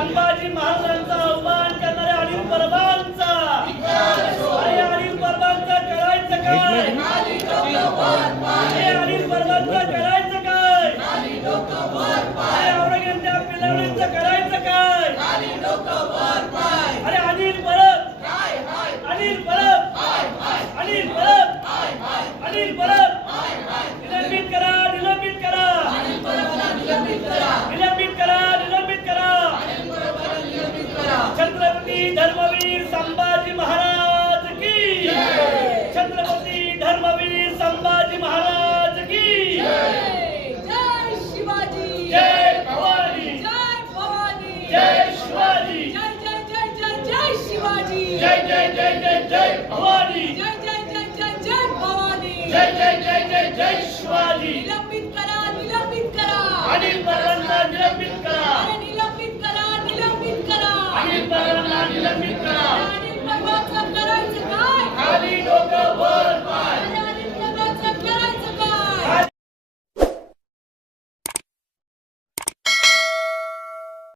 संभाजी महाराजांचा अवमान करणाऱ्या अनिल परबांचा, अरे अनिल परबांचा करायचं काय? अरे अनिल परबांचा करायचं काय? अरे औरंगजेबाच्या पिलावणीचं करायचं काय? अरे अनिल परब, अनिल परब, अनिल परब, अनिल परब निलंबित करा, निलंबित करा, निलंबित करा, निलंबित करा. छत्रपती धर्मवीर संभाजी महाराज की, छत्रपती धर्मवीर संभाजी महाराज की. जय शिवाजी, जय भवानी, जय भवानी, जय शिवाजी, जय जय जय जय जय शिवाजी, जय जय जय जय जय भवानी, जय जय जय जय जय भवानी, जय जय जय जय जय शिवाजी. निलंबित करा, निलंबित करा. अनिल परबांचा